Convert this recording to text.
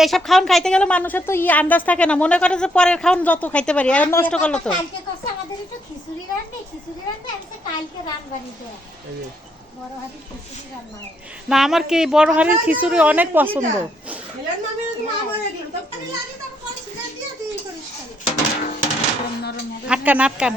এইসব খাওয়ান খাইতে গেলে মানুষের তো আন্দাজ থাকে না, মনে করে যে পরের খাওয়ান যত খাইতে পারি আর নষ্ট করলো তো। না আমার কি বড় হাড়ির খিচুড়ি অনেক পছন্দ। আটকান আটকান।